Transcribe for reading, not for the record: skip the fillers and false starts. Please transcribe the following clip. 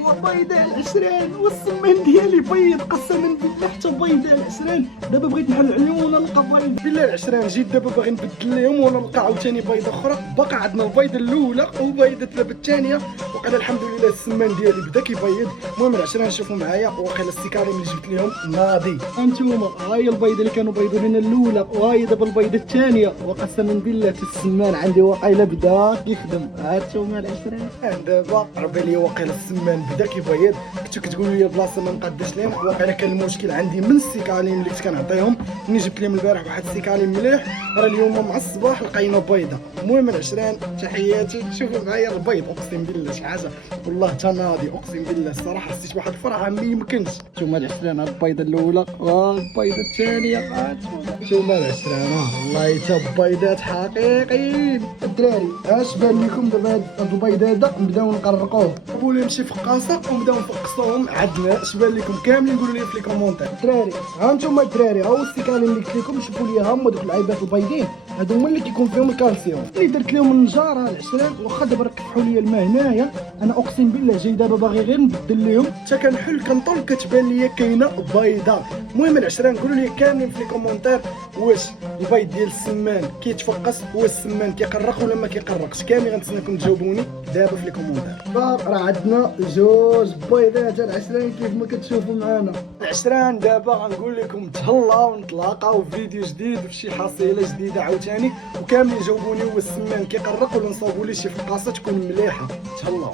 وبيضاء العشران والسمان ديالي بيض قسما بالله حتى بيضاء العشران. دابا بغيت نحل عليهم ونلقى بيض بالله العشران. جيت دابا باغي نبدل لهم ونلقى عاوتاني بيضه اخرى. بقى عندنا البيضه الاولى وبيضه دابا الثانيه. وقال الحمد لله السمان ديالي بدا كيبيض. المهم العشران شوفوا معايا واخا السيكاريم اللي جبت لهم ناضي. هانتوما هاي البيضه اللي كانوا بيضوا لنا الاولى وهاي دابا البيضه الثانيه. وقسما بالله السمان عندي واقيلا بدا كيخدم. هانتوما العشران دابا ربي لي واقيلا السمان بدا كيبيض. كنتو كتقولوا لي البلاصه ما نقادش لهم. واقيلا كان المشكل عندي من السيكالين اللي كنت كنعطيهم. ملي جبت لهم البارح واحد السيكالين مليح راه اليوم مع الصباح لقينا بيضه. المهم العشران تحياتي. شوفوا معايا البيض اقسم بالله شي حاجه والله تناضي اقسم بالله الصراحه حسيت واحد الفرحه ما يمكنش. نتوما العشران هاد البيضه الاولى والبيضه الثانيه. نتوما العشران والله حتى بيضات حقيقيين. الدراري اش بان لكم دابا هاد البيض هذا نبداو نقرقوه. جابوا لي شي فقاصه ونبداو نفقصوهم عندنا. اش بان لكم كاملين قولوا لي في لي كومونتير. الدراري ها نتوما الدراري هاو السيكالين اللي قلت لكم شوفوا لي هما دوك العيبات البيضين هادو هما اللي كيكون فيهم الكالسيوم اللي درت لهم النجاره العشران. واخا دابا كتفحوا لي الماء هنايا انا اقسم بالله جاي دابا باغي غير نبدل لهم. حتى كنحل كنطل كتبان لي كاينه بيضه. المهم العشران قولوا لي كاملين في لي كومونتير واش البيض ديال السمان كيتفقس واش السمان كيقرق ولا ما كيقرقش. كاملين غنتسناكم تجاوبوني دابا في لي كومونتير. راه عندنا جوج بيضات العشران كيف ما كتشوفوا معانا. العشران دابا غنقول لكم تهلاو ونتلاقاو في فيديو جديد في شي حصيله جديده عاوتاني. وكاملين جاوبوني واش السمان كيقرق ولا نصاوبوا ليه شي فقاصه تكون مليحه. تهلاو.